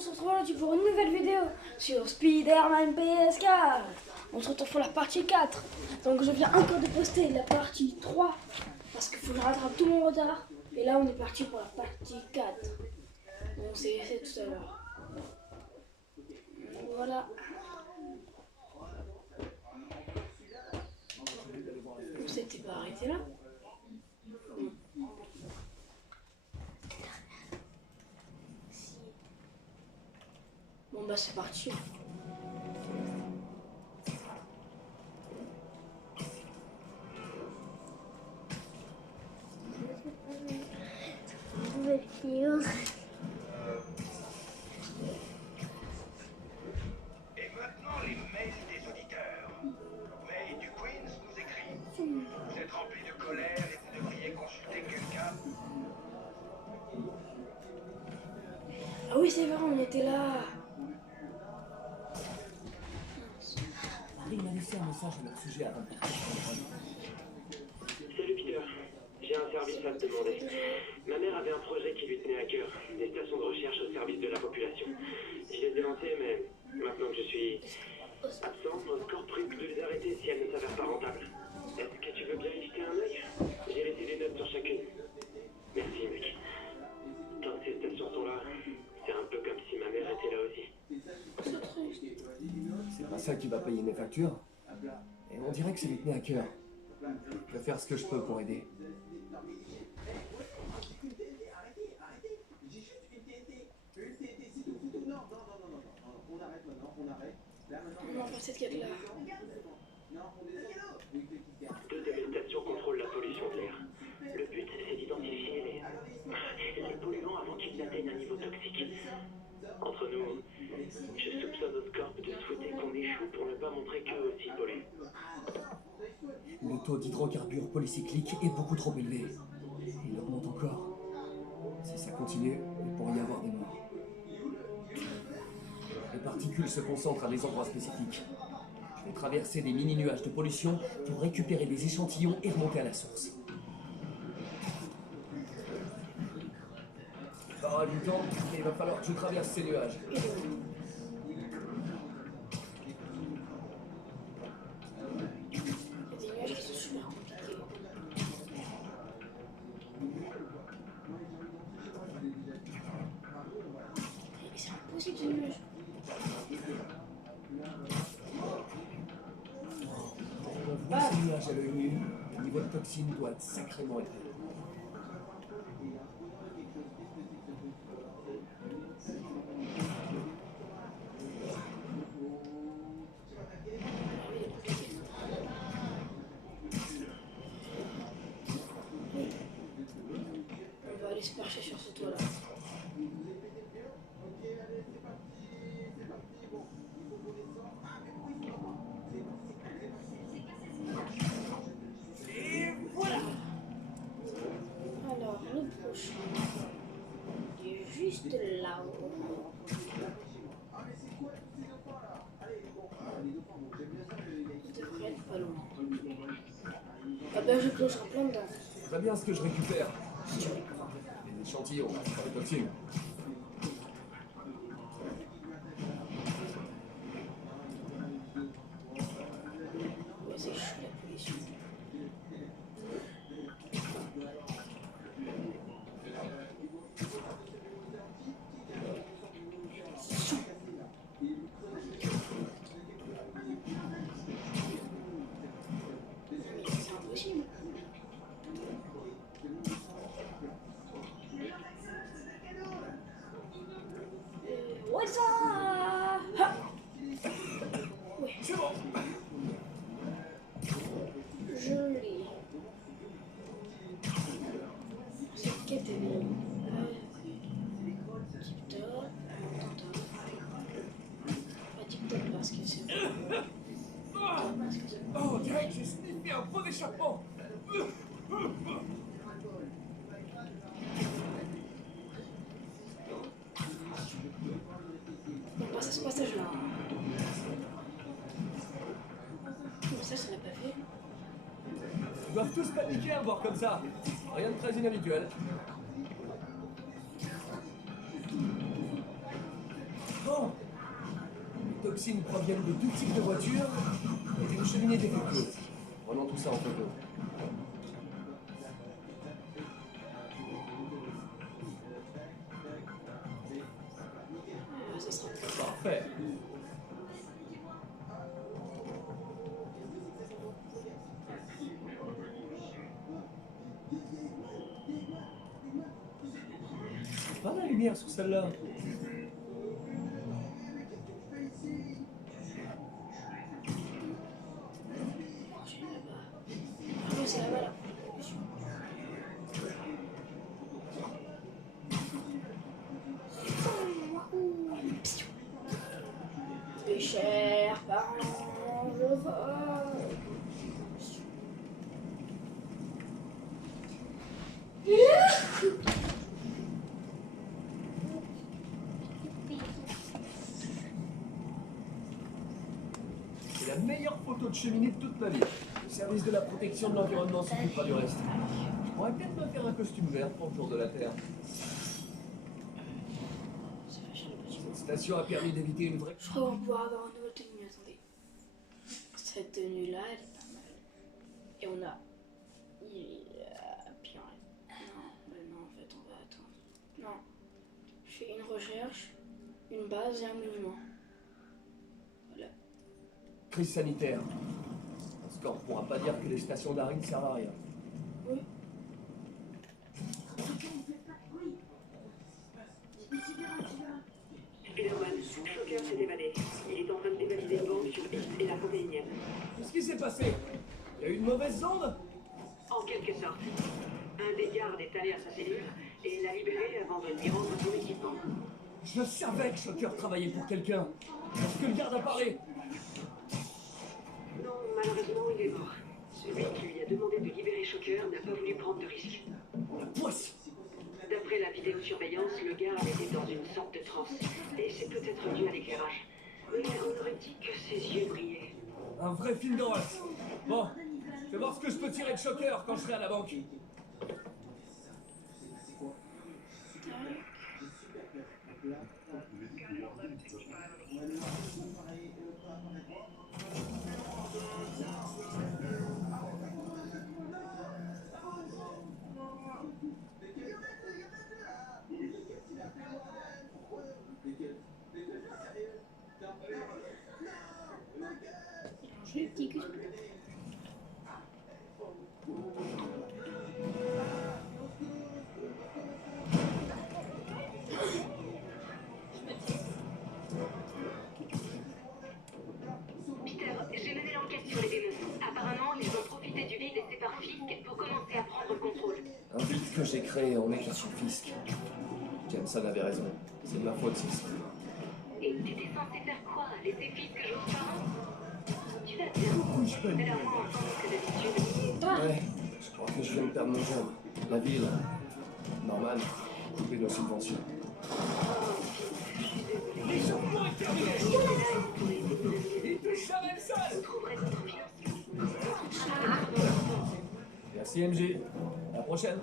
on se retrouve aujourd'hui pour une nouvelle vidéo sur Spider-Man PS4. On se retrouve pour la partie 4. Donc je viens encore de poster la partie 3 parce qu'il faut que je rattrape tout mon retard. Et là on est parti pour la partie 4. Donc c'est tout à l'heure. Voilà. On s'était pas arrêté là. Bon bah c'est parti. Nouvelle vidéo. Et maintenant les mails des auditeurs. Mail du Queens nous écrit: vous êtes rempli de colère et vous devriez consulter quelqu'un. Ah oui c'est vrai, on était là. Il m'a laissé un message à leur sujet avant de partir. Salut Peter, j'ai un service à te demander. Ma mère avait un projet qui lui tenait à cœur, des stations de recherche au service de la population. Je les ai lancées, mais maintenant que je suis absent, mon corps prie de les arrêter si elles ne s'avèrent pas rentables. Est-ce que tu veux bien y jeter un œil? J'ai laissé des notes sur chacune. Merci mec. Tant que ces stations sont là, c'est un peu comme si ma mère était là aussi. C'est triste. C'est pas ça qui va payer mes factures. Et on dirait que ça lui tenait à cœur. Je vais faire ce que je peux pour aider. On va cette quête là. Deux de mes stations contrôlent la pollution de l'air. Le but, c'est d'identifier les polluants avant qu'ils atteignent un niveau toxique. Entre nous, je soupçonne Oscorp de souhaiter qu'on échoue pour ne pas montrer qu'eux aussi polluent. Le taux d'hydrocarbures polycycliques est beaucoup trop élevé. Il augmente encore. Si ça continue, il pourrait y avoir des morts. Les particules se concentrent à des endroits spécifiques. Je vais traverser des mini-nuages de pollution pour récupérer des échantillons et remonter à la source. Ça aura du temps, mais il va falloir que je traverse ces nuages. Il y a des nuages qui sont super compliqués. Et c'est impossible ces nuages. Pour voir ces nuages à l'œil nu, le niveau de toxine doit être sacrément élevé. On va aller se percher sur ce toit là. Et voilà! Alors le prochain, il est juste là-haut. Il devrait être pas loin. Ah ben je cloche en plein dedans. Très bien ce que je récupère. Des échantillons, pas de toxines. Ouais, c'est chaud la pollution. C'est impossible. What's up? Ha! Ouais. C'est bon! Joli. Cette quête elle est tip top. Pas tip top parce que c'est parce que c'est Oh, on dirait que j'ai sniffé un faux échappement! on passe à ce passage là. Mais ça l'a pas fait. Ils doivent tous paniquer à me voir comme ça. Rien de très inhabituel. toxines proviennent de tout type de voitures et d'une cheminée défectueuse. Prenons tout ça en photo. Ça sera Parfait. Pas la lumière sur celle-là. Ah oui, c'est là-bas, là. Mes chers parents, je vole. C'est la meilleure photo de cheminée de toute ma vie. Le service de la protection de l'environnement s'occupera du reste. Je pourrais peut-être me faire un costume vert pour le jour de la Terre. Cette station a permis d'éviter une vraie... Je crois qu'on va pouvoir avoir une nouvelle tenue, attendez. Cette tenue-là, elle est pas mal. Et on a... Pire. Non, en fait, on va attendre. Non. Je fais une recherche, une base et un mouvement. Voilà. Crise sanitaire. Un score ne pourra pas dire que les stations d'arrêt ne servent à rien. Oui. Spider-Man, Shocker s'est évadé. Il est en train de dévaliser une bombe sur X et la protéinienne. Qu'est-ce qui s'est passé? Il y a eu une mauvaise onde? En quelque sorte. Un des gardes est allé à sa cellule et l'a libéré avant de lui rendre son équipement. Je savais que Shocker travaillait pour quelqu'un. Lorsque le garde a parlé. Non, malheureusement, il est mort. Celui qui lui a demandé de libérer Shocker n'a pas voulu prendre de risque. La poisse. D'après la vidéosurveillance, le garde était dans une sorte de transe. Et c'est peut-être dû à l'éclairage. Mais on aurait dit que ses yeux brillaient. Un vrai film d'horreur. Bon, je vais voir ce que je peux tirer de Shocker quand je serai à la banque. J'ai le petit cul. Peter, j'ai mené l'enquête sur les démons. Apparemment, ils ont profité du vide laissé par Fisk pour commencer à prendre le contrôle. Un vide que j'ai créé en éclairant Fisk. Jameson avait raison. C'est de ma faute, c'est ça. Et t'étais censé faire quoi? Laisser Fisk jouer aux parents? Tu vas bien. Oui, je peux. Elle a moins entendu que d'habitude. Ouais, je crois que je viens de perdre mon job. La ville. Norman, couper nos subventions. L'échauffement est terminé. Il te charre le sol. Trouverai d'autres finances. Merci MJ. À la prochaine.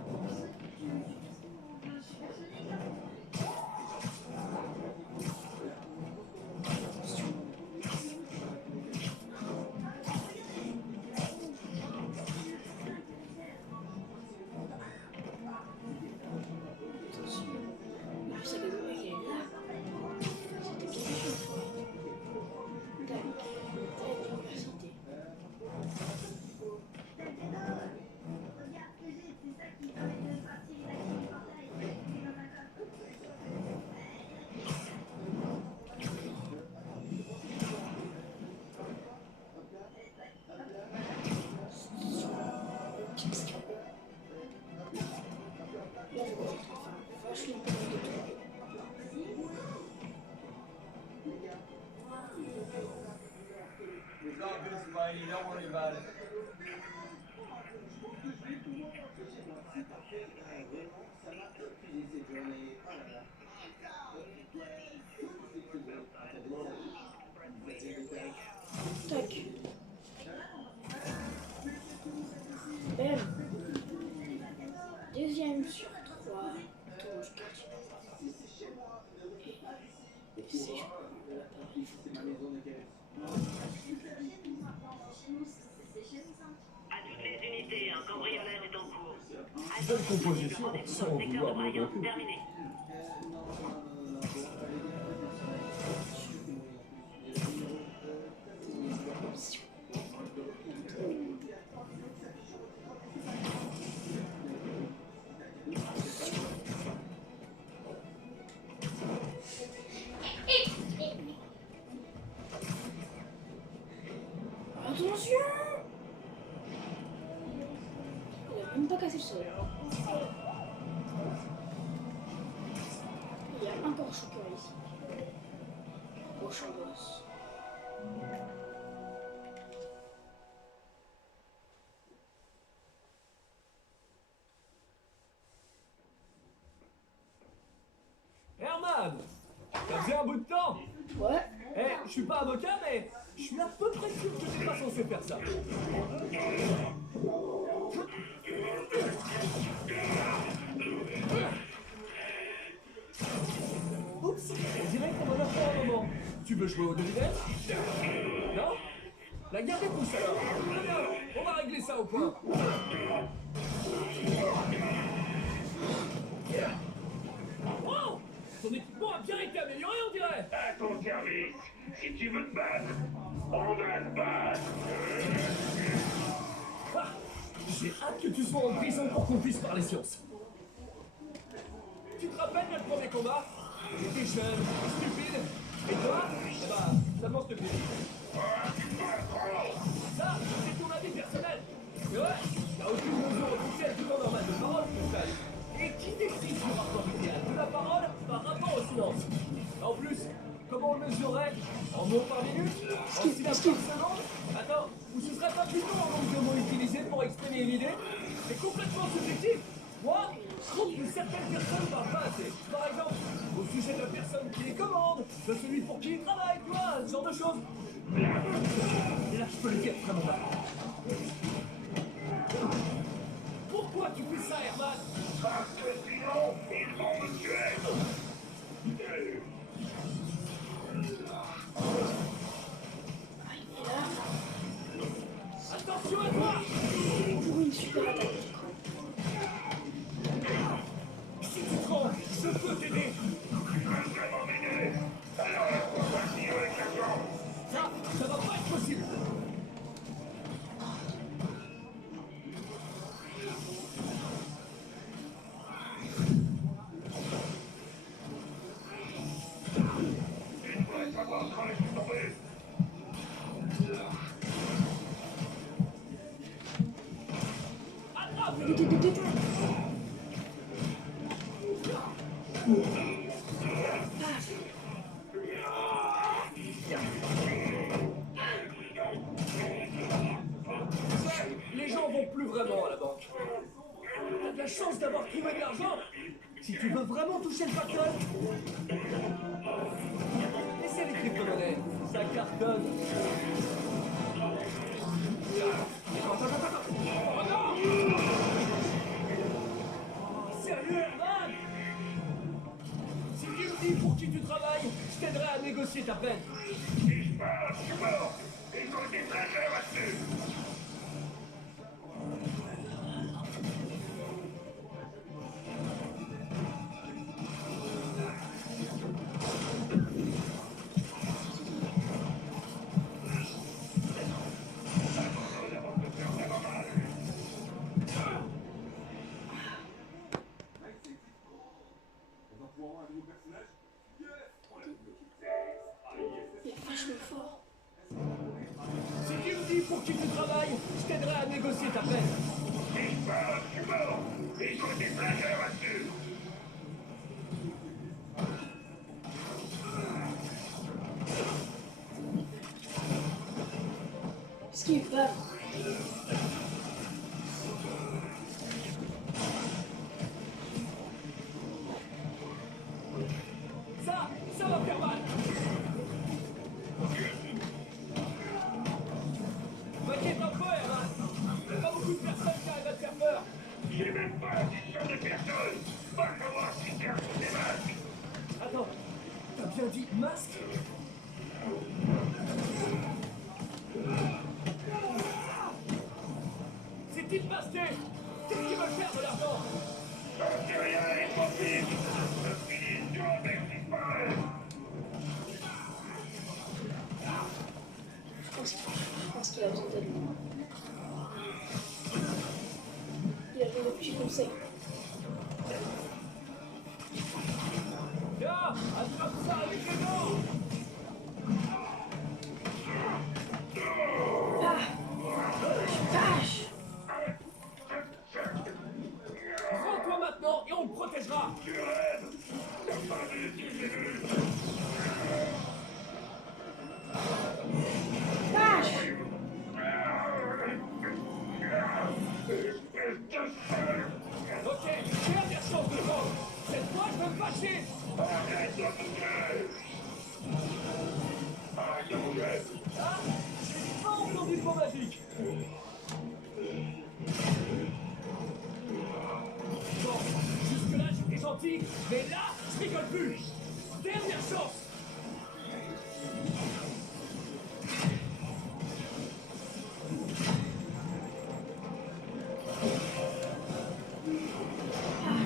It's not good, Spidey. Don't worry about it. Tac. Bam. Deuxième sur 3. Tour, je catch. Et c'est je crois, on l'a pas. À toutes les unités, un cambriolage est en cours. Belle composition, sans vouloir me Secteur tromper. terminé. Attention! Il a même pas cassé le sol. Il y a un pare-choqueur ici. Prochain boss. Herman! Ça faisait un bout de temps! Ouais. Je suis pas avocat, mais je suis à peu près sûr que t'es pas censé faire ça. Oups, on dirait qu'on en a fait un moment. Tu veux jouer aux devinettes? Non? La garde est pousse alors. Très bien, on va régler ça au point. Wow! Ton équipement a bien été amélioré, on dirait. À ton service. Si tu veux te battre, on doit te battre. Ah, j'ai hâte que tu sois en prison pour qu'on puisse parler science. Tu te rappelles notre premier combat? J'étais jeune, stupide, et toi? Eh ben, seulement stupide. Ça, c'est ton avis personnel. Mais ouais, t'as aucune mesure officielle du nom normal de parole, mon frère. Et qui décide du rapport idéal de la parole par rapport au silence? En plus, comment on le mesurerait? En mots par minute? En syllabes par seconde? Attends, ou ce serait pas plutôt en nombre de mots utilisés pour exprimer une idée? C'est complètement subjectif. Moi, je trouve que certaines personnes parlent pas assez. Par exemple, au sujet de la personne qui les commande, de celui pour qui ils travaillent, tu vois, ce genre de choses. Et là, je peux le dire vraiment mal. Pourquoi tu fais ça, Herman? Parce que sinon, ils vont me tuer. Attention à toi! Pour une super attaque. Si tu te rends, je peux t'aider! Vraiment m'aider. Alors, on va finir avec la chance. Ça va pas être possible! Il faudrait savoir quand laisser tomber. Les gens vont plus vraiment à la banque. T'as de la chance d'avoir trouvé de l'argent. Si tu veux vraiment toucher le pactole, essaie les crypto-monnaies. Ça cartonne. Attends. Oh non! Oh, sérieux, Herman? Si tu me dis pour qui tu travailles, je t'aiderai à négocier ta peine. Si je parle, je suis mort. Et qu'on est très cher là-dessus. Il est vachement fort. Si tu me dis pour qui tu travailles, je t'aiderai à négocier ta peine. Si je parle, je suis mort. Et qu'on est très cher là-dessus. Esquive, bam. Ça va faire mal. M'inquiète un peu, Herman. Il n'y a pas beaucoup de personnes qui arrivent à te faire peur. J'ai même pas la question de personne. Va savoir si quelqu'un des masques. Attends, t'as bien dit masque? Ces types masqués, qu'est-ce qu'ils veulent faire de l'argent? Je pense qu'il a besoin d'aide. Il a besoin de petits conseils. Tiens, attrape ça avec les dents! Vache! Rends-toi maintenant et on le protégera! Vache! Ok, dernière chance de vendre! Cette fois, je veux me fâcher! Ah, j'ai pas entendu le mot magique! Bon, jusque-là, j'étais gentil, mais là, je rigole plus! Dernière chance!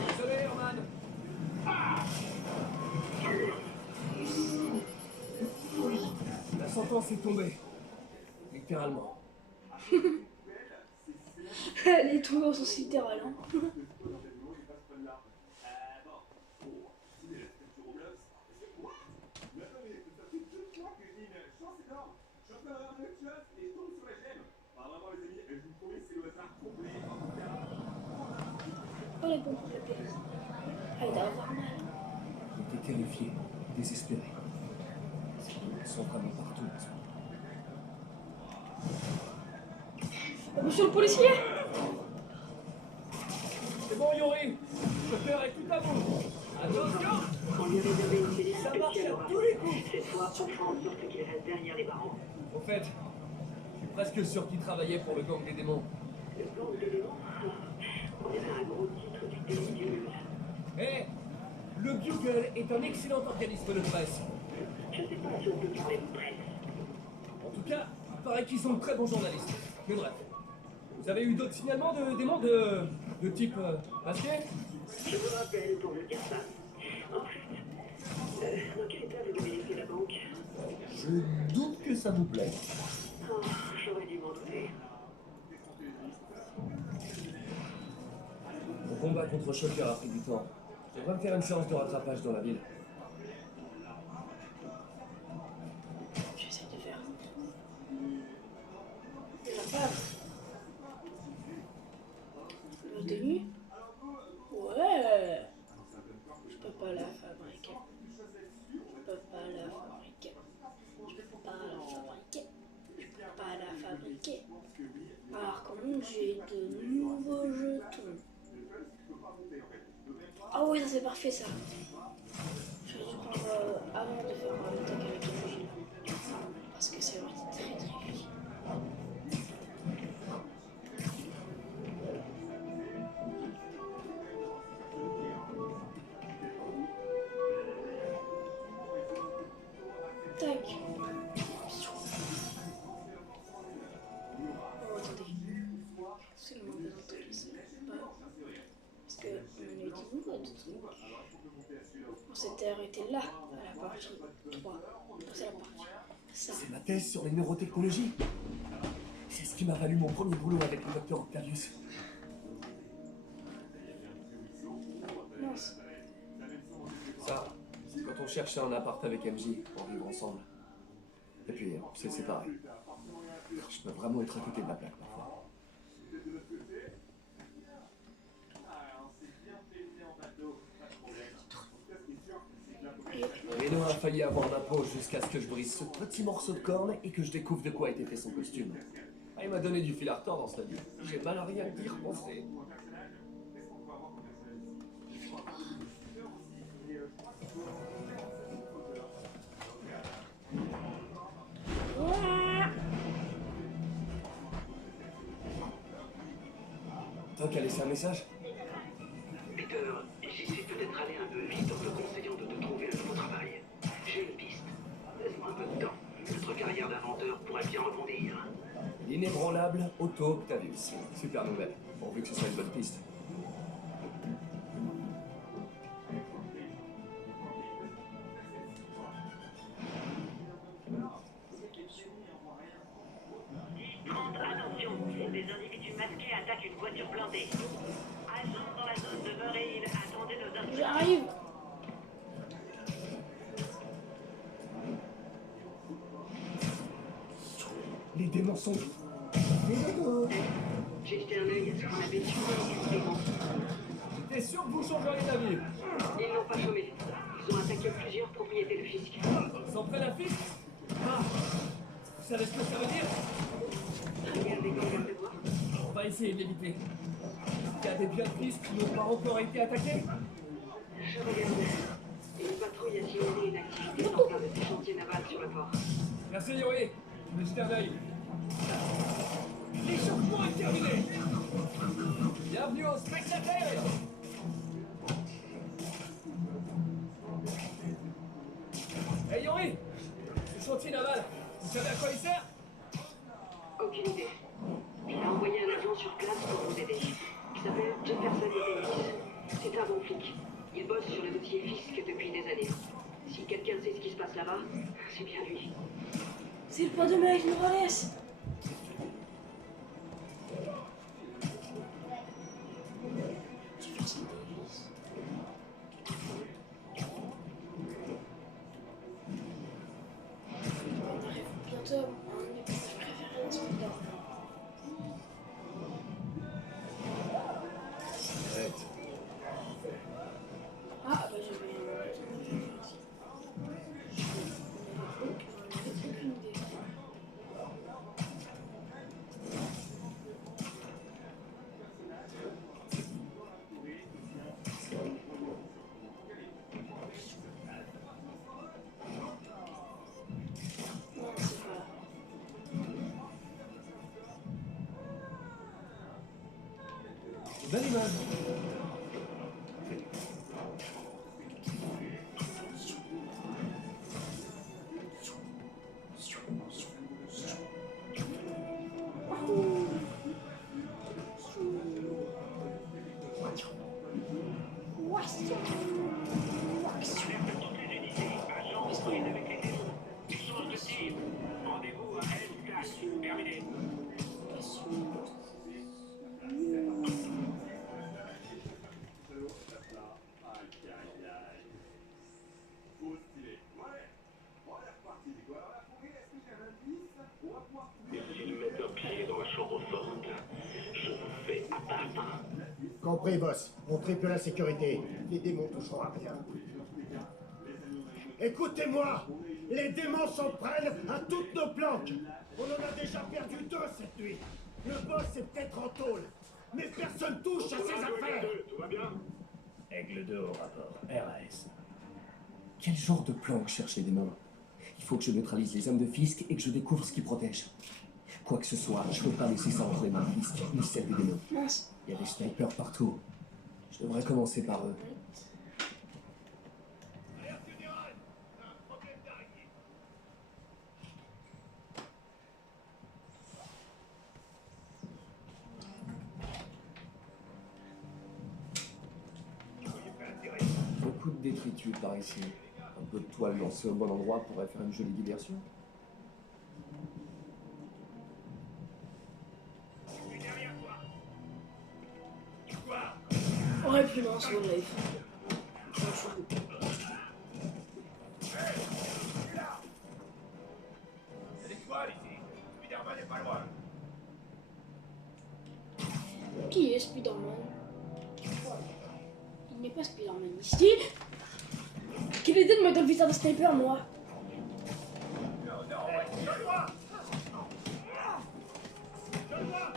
Désolé, Herman! La sentence est tombée. Littéralement. Elle est tombée au sens littéral. Hein. Oh les bons problèmes. Ah, il doit avoir mal. J'étais terrifié, désespéré. Ils sont vraiment partout en ce moment. Monsieur le policier! C'est bon, Yori. Le chauffeur est tout à vous. Attention! On lui réservait une cellule Ça marche spéciale à au tous les coups. Cette fois, on fera en sorte qu'il reste derrière les barreaux. Au fait, je suis presque sûr qu'il travaillait pour le gang des démons. Le gang de démons, on dirait un gros titre du démon. Eh, le Bugle est un excellent organisme de presse. Je sais pas si on peut parler de presse. En tout cas, il paraît qu'ils sont de très bons journalistes. Mais bref, vous avez eu d'autres signalements de démons de type masqué? Je vous rappelle pour vous dire ça. En fait, dans quel état vous devez laisser la banque? Je doute que ça vous plaît. Oh, j'aurais dû m'en douter. Mon combat contre Shocker a pris du temps. Je devrais me faire une séance de rattrapage dans la ville. J'essaie de faire. La base. Le tenue. Ouais. Je peux pas la fabriquer. Je peux pas la fabriquer. Je peux pas la fabriquer. Je peux pas la fabriquer. Alors comment j'ai de nouveaux jetons. Ah oui, ça c'est parfait ça. Je vais prendre avant de faire l'attaque avec le fusil. Parce que c'est vraiment très utile. Tac. Oh, attendez. Absolument pas d'entendre ça. Parce que on a dit beaucoup de trucs. On s'était arrêté là, à la partie 3. C'est la partie. Ça. C'est ma thèse sur les neurotechnologies. C'est ce qui m'a valu mon premier boulot avec le docteur Octavius. Mince. Ça, c'est quand on cherchait un appart avec MJ pour vivre ensemble. Et puis, on s'est séparés. Je peux vraiment être à côté de la plaque parfois. Reno a failli avoir ma peau jusqu'à ce que je brise ce petit morceau de corne et que je découvre de quoi était fait son costume. Ah, il m'a donné du fil à retordre dans cette vie. J'ai mal à rien d'y repenser. Toc a laissé un message? Peter, j'y suis peut-être allé un peu vite en te conseillant de te trouver un nouveau travail. J'ai une piste. Laisse-moi un peu de temps. L'inébranlable Otto Octavius. Super nouvelle, pourvu que ce soit une bonne piste. Attention, des individus masqués attaquent une voiture blindée. Agents dans la zone de Murray, attendez nos instructions. J'arrive. Les démons sont... J'ai jeté un œil sur la bêtise. J'étais sûr que vous changeriez d'avis. Ils n'ont pas chômé. Ils ont attaqué plusieurs propriétés de fisc. Sans près la piste. Ah. Vous savez ce que ça veut dire? Regardez comme je le vois. On va essayer de l'éviter. Il y a des biens de piste qui n'ont pas encore été attaqués. Je regarde. Une patrouille a signalé une activité en plein de ces chantiers navals sur le port. Merci Yuri. Je vais jeter un œil. L'échauffement est terminé. Bienvenue aux spectateurs. Hey Yuri, ce chantier naval, vous savez à quoi il sert? Aucune idée. Il a envoyé un agent sur place pour nous aider. Il s'appelle Jefferson Dennis. C'est un bon flic. Il bosse sur le dossier fisc depuis des années. Si quelqu'un sait ce qui se passe là-bas, c'est bien lui. C'est le pas de Miles Morales. On arrive bientôt à un des personnages préférés de Spider-Man. Ah, bah j'avais aucune idée. Non, c'est pas là. Belle image. Rendez-vous à L4. Terminé. Et s'ils mettent un pied dans la chambre forte, je vous fais abattre. Compris, boss. On triple la sécurité. Les démons toucheront à rien. Écoutez-moi! Les démons s'en prennent à toutes nos planques! On en a déjà perdu 2 cette nuit. Le boss est peut-être en tôle, mais personne touche à ses affaires! Tout va bien? Aigle 2 au rapport. RAS. Quel genre de planque cherchent les démons? Il faut que je neutralise les hommes de Fisk et que je découvre ce qui protège. Quoi que ce soit, je peux pas laisser ça entre les mains de Fisk, ni celle des démons. Mince. Il y a des snipers partout. Je devrais commencer par eux. Beaucoup de détritus par ici. Un peu de toile lancée au bon endroit pourrait faire une jolie diversion. Aurait pu lancer au live. C'est l'étoile ici. Spider-Man n'est pas loin. Qui est Spider-Man? Il n'est pas Spider-Man ici. Quelle idée de mettre un visage de sniper, moi? Non, donne-moi! Donne-moi!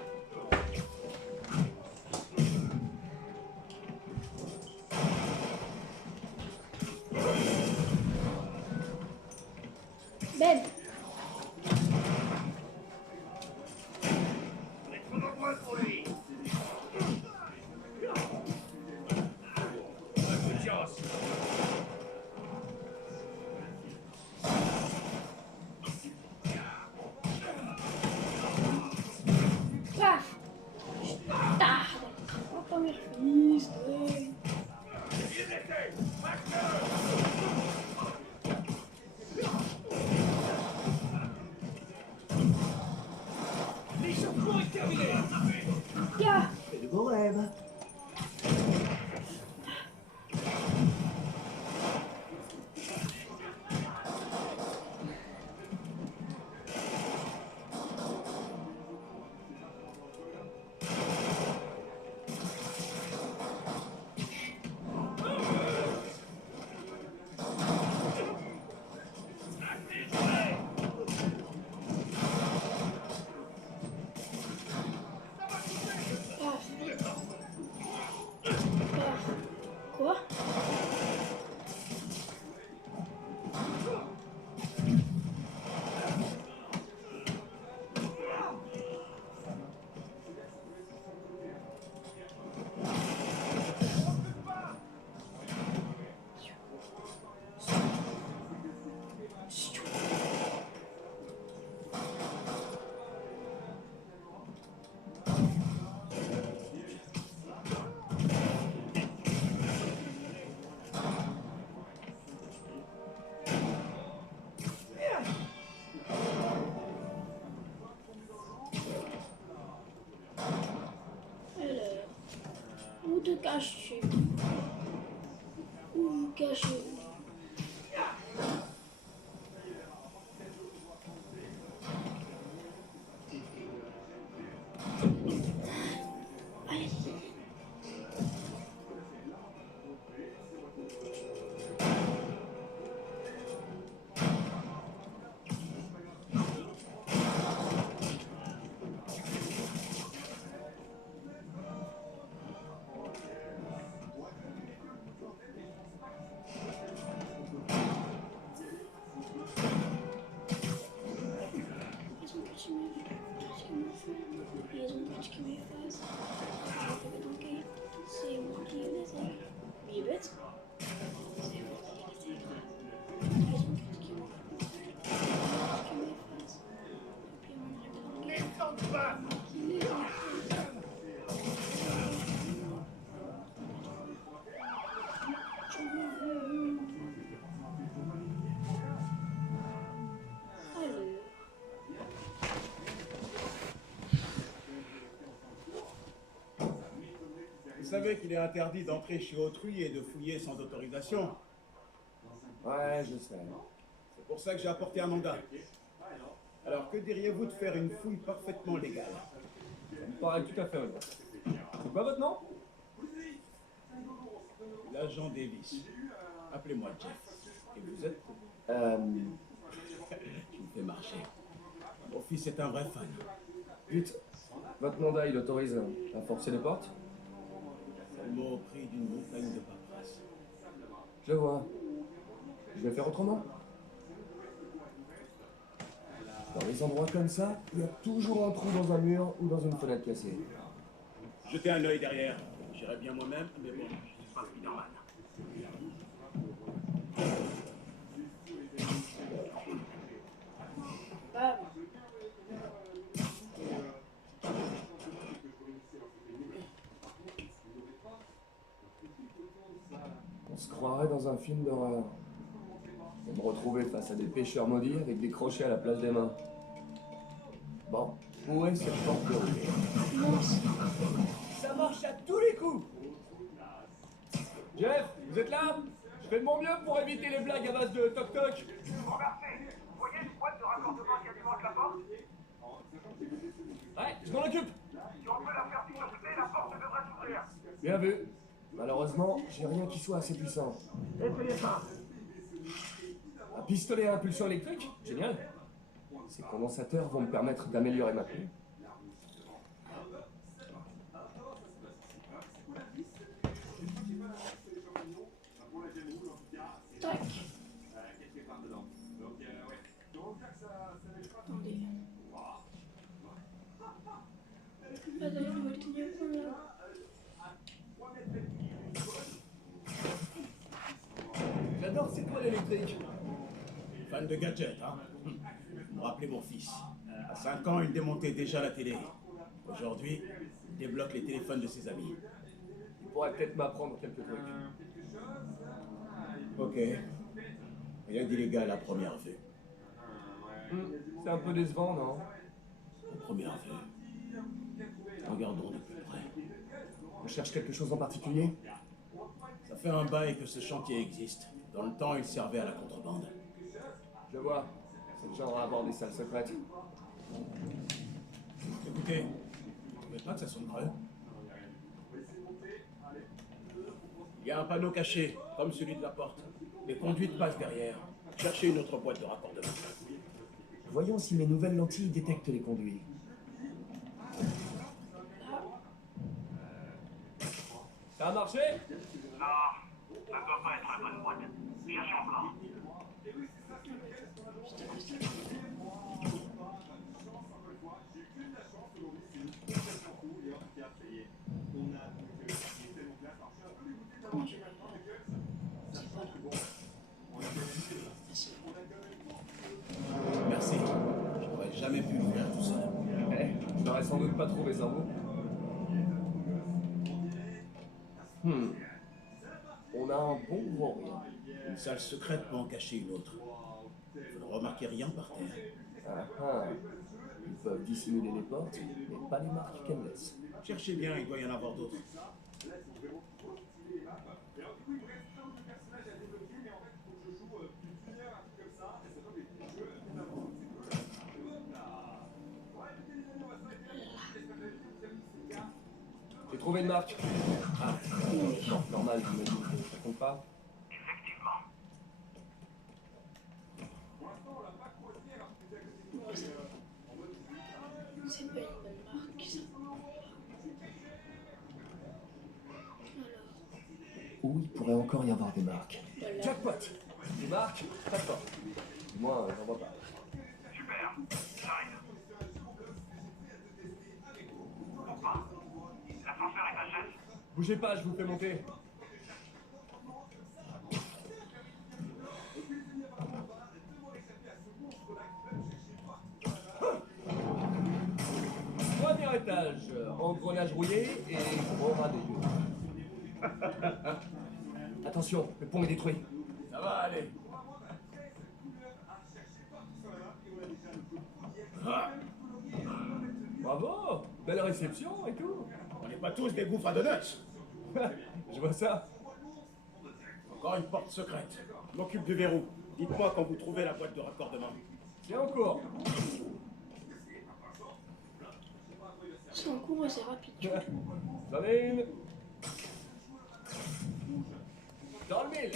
Ben. On est trop nombreux pour lui. Un peu de chance. Cachez-vous. Cachez-vous. Allez. C'est moi qui les ai. Mais bête. C'est moi qui les ai. Ils ont critiqué moi. Les temps de pas. Vous savez qu'il est interdit d'entrer chez autrui et de fouiller sans autorisation. Ouais, je sais. C'est pour ça que j'ai apporté un mandat. Alors, que diriez-vous de faire une fouille parfaitement légale? Ça me paraît tout à fait honnête. C'est quoi votre nom? L'agent Davis. Appelez-moi Jeff. Et vous êtes? Tu me fais marcher. Mon fils est un vrai fan. Vite, votre mandat, il autorise à forcer les portes? Seulement au prix d'une montagne de paperasse. Je vois. Je vais faire autrement. Dans les endroits comme ça, il y a toujours un trou dans un mur ou dans une fenêtre cassée. Jetez un œil derrière. J'irai bien moi-même, mais bon, je suis pas Spider-Man. Bam. On se croirait dans un film d'horreur. Et me retrouver face à des pêcheurs maudits avec des crochets à la place des mains. Bon, où est cette porte verrouillée? Mince. Ça marche à tous les coups. Jeff, vous êtes là? Je fais de mon mieux pour éviter les blagues à base de toc-toc. Remarquez, vous voyez une boîte de raccordement qui alimente la porte? Ouais, je m'en occupe. Si on peut la faire pivoter, la porte devrait s'ouvrir. Bien vu. Malheureusement, j'ai rien qui soit assez puissant. Essayez ça. Un pistolet à impulsion électrique? Génial. Ces condensateurs vont me permettre d'améliorer ma plume. Tac. Attendez. Ah d'ailleurs, on va le tenir au point là. J'adore ces toiles électriques. Fan de gadgets, hein? Vous me rappelez mon fils. À 5 ans, il démontait déjà la télé. Aujourd'hui, il débloque les téléphones de ses amis. Il pourrait peut-être m'apprendre quelques trucs. Ok. Rien d'illégal à première vue. C'est un peu décevant, non? À première vue. Regardons de plus près. On cherche quelque chose en particulier? Ça fait un bail que ce chantier existe. Dans le temps, il servait à la contrebande. Je vois. C'est le genre à avoir des salles secrètes. Écoutez, vous trouvez pas que ça sonne creux? Il y a un panneau caché, comme celui de la porte. Les conduites passent derrière. Cherchez une autre boîte de raccordement. Voyons si mes nouvelles lentilles détectent les conduits. Ça a marché? Non, ça doit pas être la bonne boîte. Cherchez encore. Merci. Je n'aurais jamais pu le faire tout seul. Je n'aurais sans doute pas trouvé sans vous. On a un bon gros rien. Une salle secrète peut en cacher une autre. Vous ne remarquez rien par terre. Ah ah. Ils peuvent dissimuler les portes, mais pas les marques qu'elles laissent. Cherchez bien, il doit y en avoir d'autres. J'ai trouvé une marque. Ah, non, normal, j'imagine. Ça compte pas? C'est pas une bonne marque, ça. Alors, Où il pourrait encore y avoir des marques? voilà. Jackpot! Des marques, pas fort. Du moins, j'en vois pas. Bougez pas, je vous fais monter. Premier étage, engrenage rouillé et gros ras des yeux. Attention, le pont est détruit. Ça va aller. Ah, Bravo, belle réception et tout. on n'est pas tous des gouffres à donuts. Je vois ça. Encore une porte secrète. Je m'occupe du verrou. Dites-moi quand vous trouvez la boîte de raccordement. C'est en cours. C'est en cours et c'est rapide. J'en ai une. Dans le mille.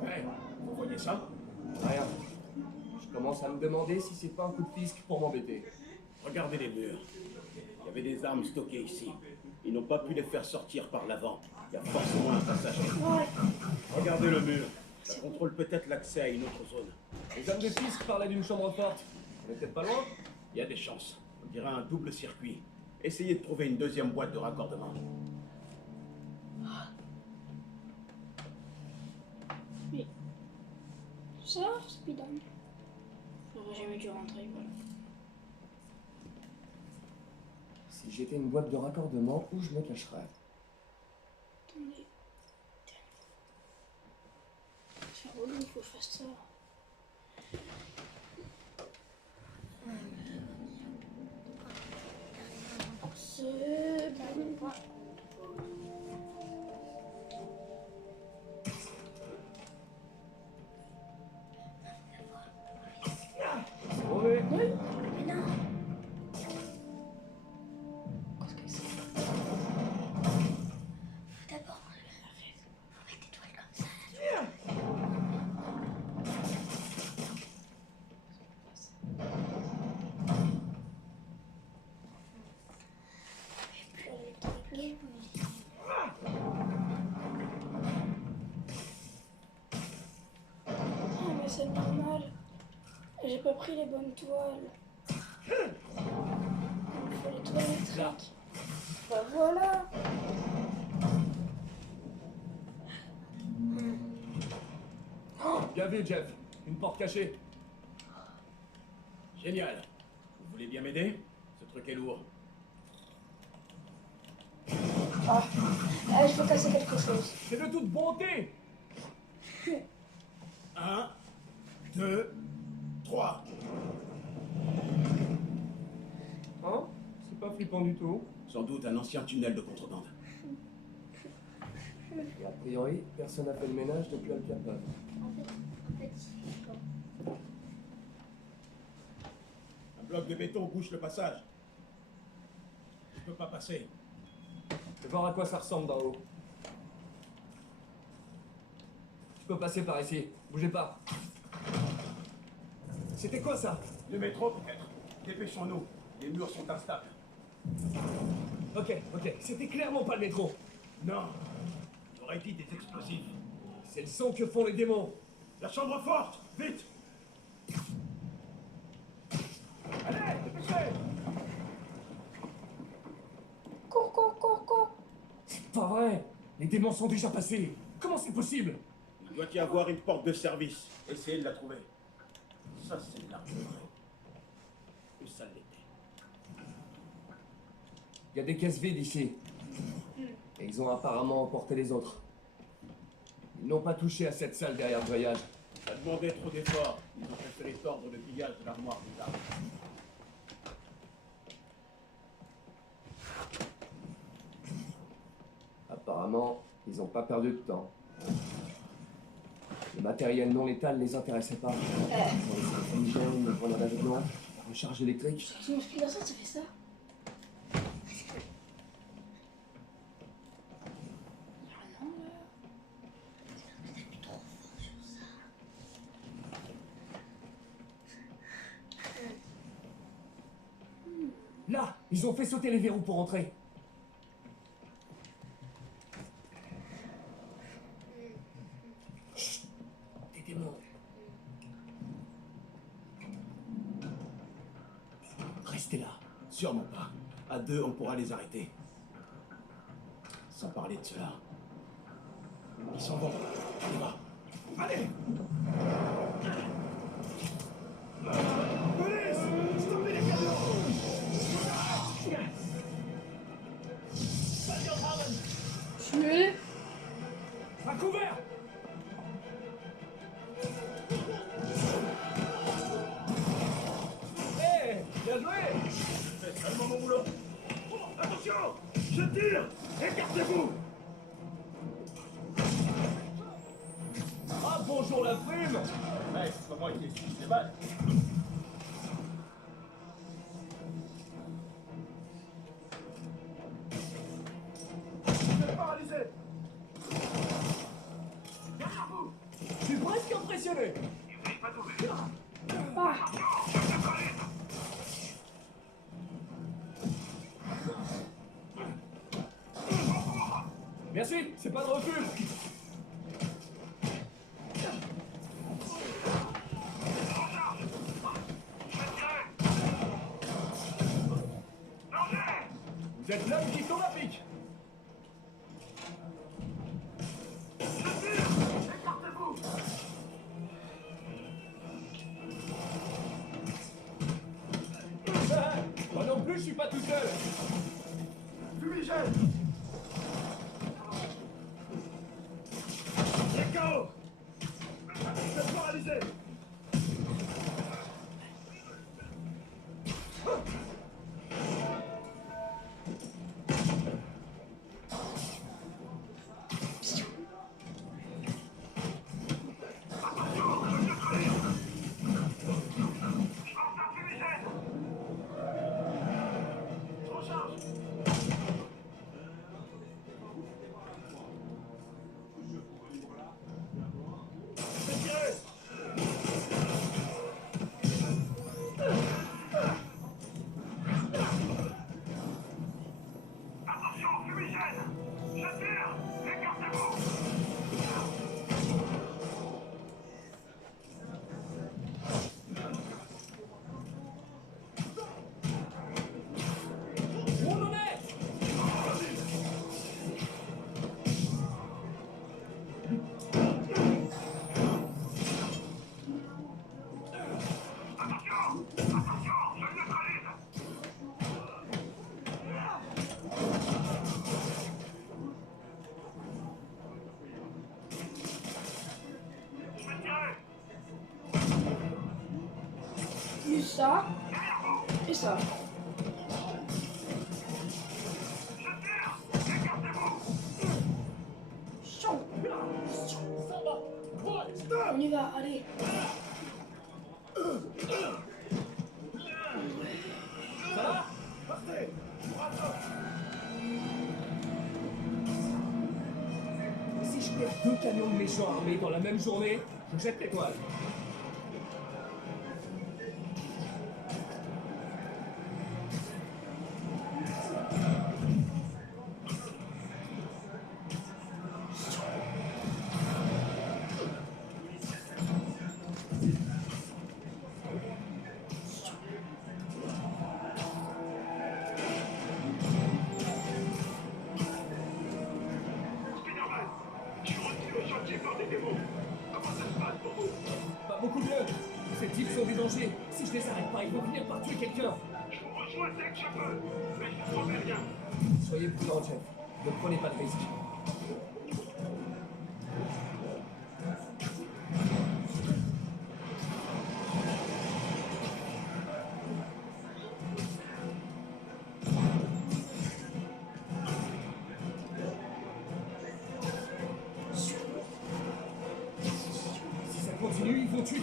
Ouais, vous voyez ça? Rien. Je commence à me demander si c'est pas un coup de fisc pour m'embêter. Regardez les murs. Il y avait des armes stockées ici. Ils n'ont pas pu les faire sortir par l'avant. Il y a forcément un passage. Ouais. Regardez le mur. Ça contrôle peut-être l'accès à une autre zone. Les hommes de fisc parlaient d'une chambre forte. On est peut-être pas loin? Il y a des chances. On dirait un double circuit. Essayez de trouver une deuxième boîte de raccordement. Mais. Ça, Speedon. J'aurais jamais dû rentrer, voilà. Si j'étais une boîte de raccordement, où je me cacherais? Attendez. C'est relou, il faut que je fasse ça. C'est bon. C'est mauvais. Oui, mais non. Qu'est-ce que c'est? D'abord, arrête. Faut mettre des toiles comme ça. Et puis électrique. Ah, mais c'est normal. J'ai pas pris les bonnes toiles. Il faut les toiles électriques. Bah voilà. Bien vu, Jeff. Une porte cachée. Génial. Vous voulez bien m'aider? Ce truc est lourd. Ah, je veux casser quelque chose. C'est de toute bonté. 1, 2, 3. Hein? C'est pas flippant du tout. Sans doute un ancien tunnel de contrebande. Et a priori, personne n'a fait le ménage depuis Al Capone. Un bloc de béton bouche le passage. Je peux pas passer. Je vais voir à quoi ça ressemble d'en haut. Je peux passer par ici. Bougez pas. C'était quoi ça? Le métro peut-être. Dépêchons-nous. Les murs sont instables. Ok. C'était clairement pas le métro. Non. J'aurais dit des explosifs. C'est le son que font les démons. La chambre forte. Vite. Allez, dépêchez. Cours. C'est pas vrai. Les démons sont déjà passés. Comment c'est possible? Il doit y avoir une porte de service. Essayez de la trouver. Ça, c'est l'armurerie. Où ça l'était? Il y a des caisses vides ici. Et ils ont apparemment emporté les autres. Ils n'ont pas touché à cette salle derrière le grillage. Ça demandait trop d'efforts. Ils ont préféré tordre le pillage de l'armoire plus tard. Apparemment, ils n'ont pas perdu de temps. Le matériel non létal les intéressait pas. Ils ont laissé une grenade aveuglant, la recharge électrique. Son inspiration, ça fait ça. Là, ils ont fait sauter les verrous pour entrer. Chut, des démons. Restez là. Sûrement pas. À deux, on pourra les arrêter. Sans parler de cela. Ils s'en vont. On y va. Allez! Police! Stoppez les camions! Tuer. À couvert! Hé, bien joué! C'est seulement mon boulot. Attention! Je tire! Écartez-vous! Ah, bonjour la prime! Ouais, c'est pas moi qui ai suivi les balles. Vous êtes paralysé! Je suis presque impressionné! Ah. Merci, c'est pas de recul! Vous êtes l'homme qui tombe à pic! Moi non plus, je suis pas tout seul! Fumigène! Les KO! Vous êtes paralysé! Où on en est? Et ça. Et ça. Chant. On y va, allez. Ça va? Partez! Si je perds 2 camions de méchants armés dans la même journée, je jette l'étoile. Spider-Man, je suis retenu au chantier par des démons. Comment ça se passe pour vous? Pas beaucoup mieux. Ces types sont des dangers. Si je les arrête pas, ils vont finir par tuer quelqu'un. Je vous rejoins dès que je peux, mais je vous promets rien. Soyez prudent, Jeff. Ne prenez pas de risques.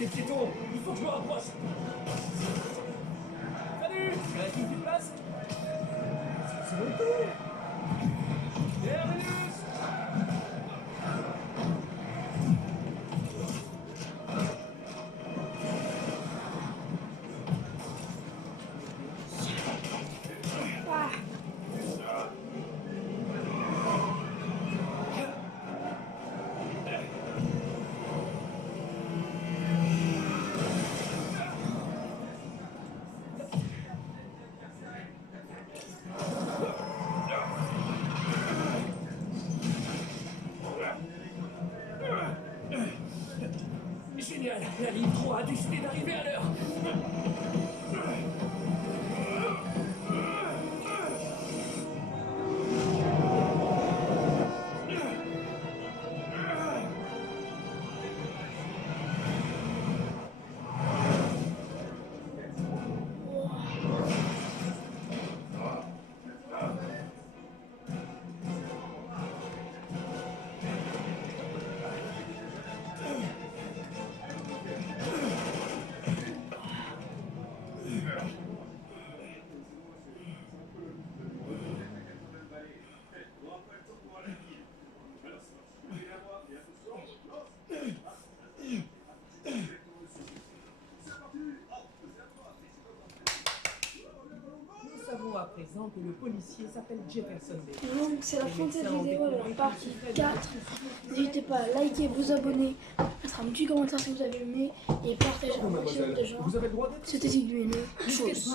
des piétons. Il faut que je me rapproche. Salut! Il reste une petite place? C'est mon tour! Terminus! Ah. Génial! La ligne 3 a décidé d'arriver à l'heure! Nous savons à présent que le policier s'appelle Jefferson Davis. Donc c'est la fin de cette vidéo, la partie 4. N'hésitez pas à liker, vous abonner, mettre un petit commentaire si vous avez aimé et partager un maximum de gens. Vous avez le droit d'être C'était Iglueno. Chose.